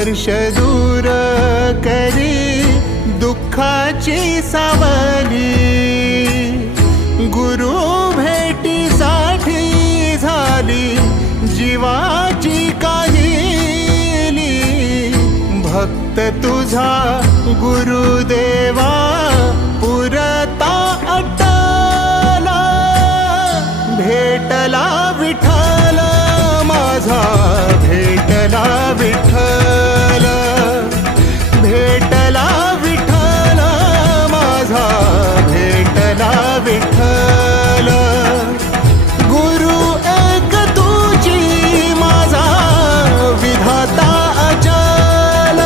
स्पर्श दूर करी दुःखाची सावली, गुरु भेटीसाठी झाली जीवाची काहिली। भक्त तुझा गुरुदेवा पुरता अटला, भेटला विठ्ठल माझा, भेटला विठ्ठल, भेटला विठ्ठल माझा, भेटला विठ्ठल। गुरु एक तुझी माझा विधाता अचल,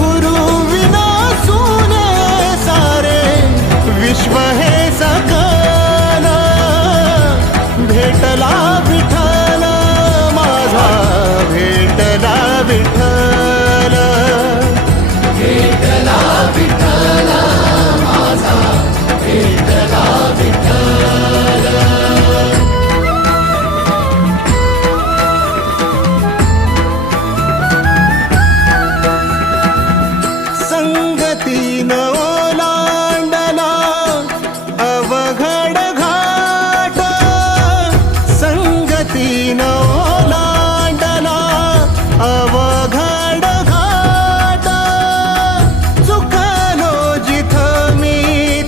गुरु विना सुने सारे विश्व हे सकल। भेटला विठ्ठल माझा, भेटला विठ्ठल, भेटला विठ्ठल माझा, भेटला विठ्ठल। संगतीन ओलांडला अवघड घाट, संगतीन ओलांडला अवघड घाट। चुकलो जिथं मी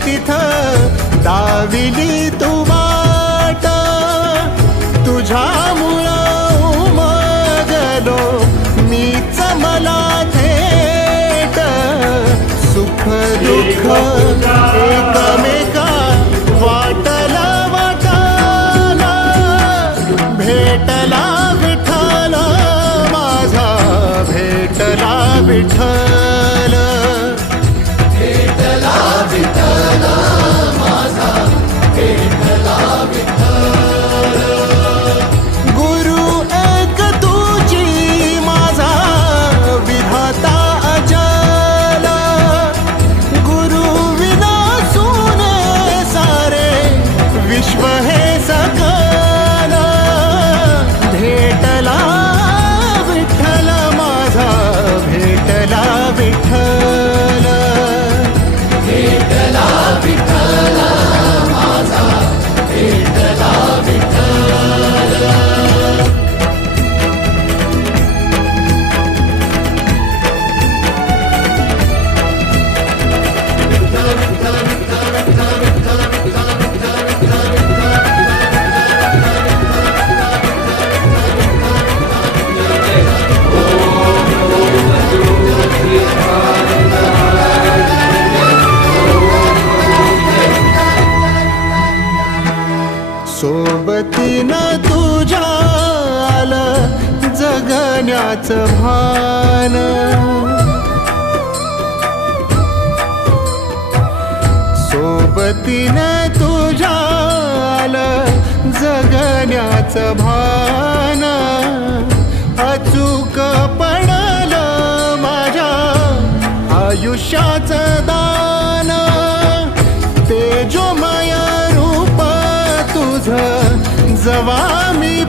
तिथं दाविली तू वाट, तुझ्यामुळं उमगलो मीच मला थेट। सुख दुःख एकमेका वाटला वाटाला, भेटला विठ्ठल माझा, भेटला विठ्ठल, भेटला विठ्ठल माझा, भेटला विठ्ठल। गुरु एक तुझी माझा विधाता अचल, गुरु विना सुने सारे विश्व हे सकल। भेटला विठ्ठल माझा, भेटला विठ्ठल, भेटला विठ्ठल माझा, भेटला विठ्ठल। सोबतीनं तुझ्या आलं जगण्याचं भान, सोबतीनं तुझ्या आलं जगण्याचं भान। अचूक पडलं माझ्या आयुष्याचं दान, तेजोमय रूप तुझं जवा मी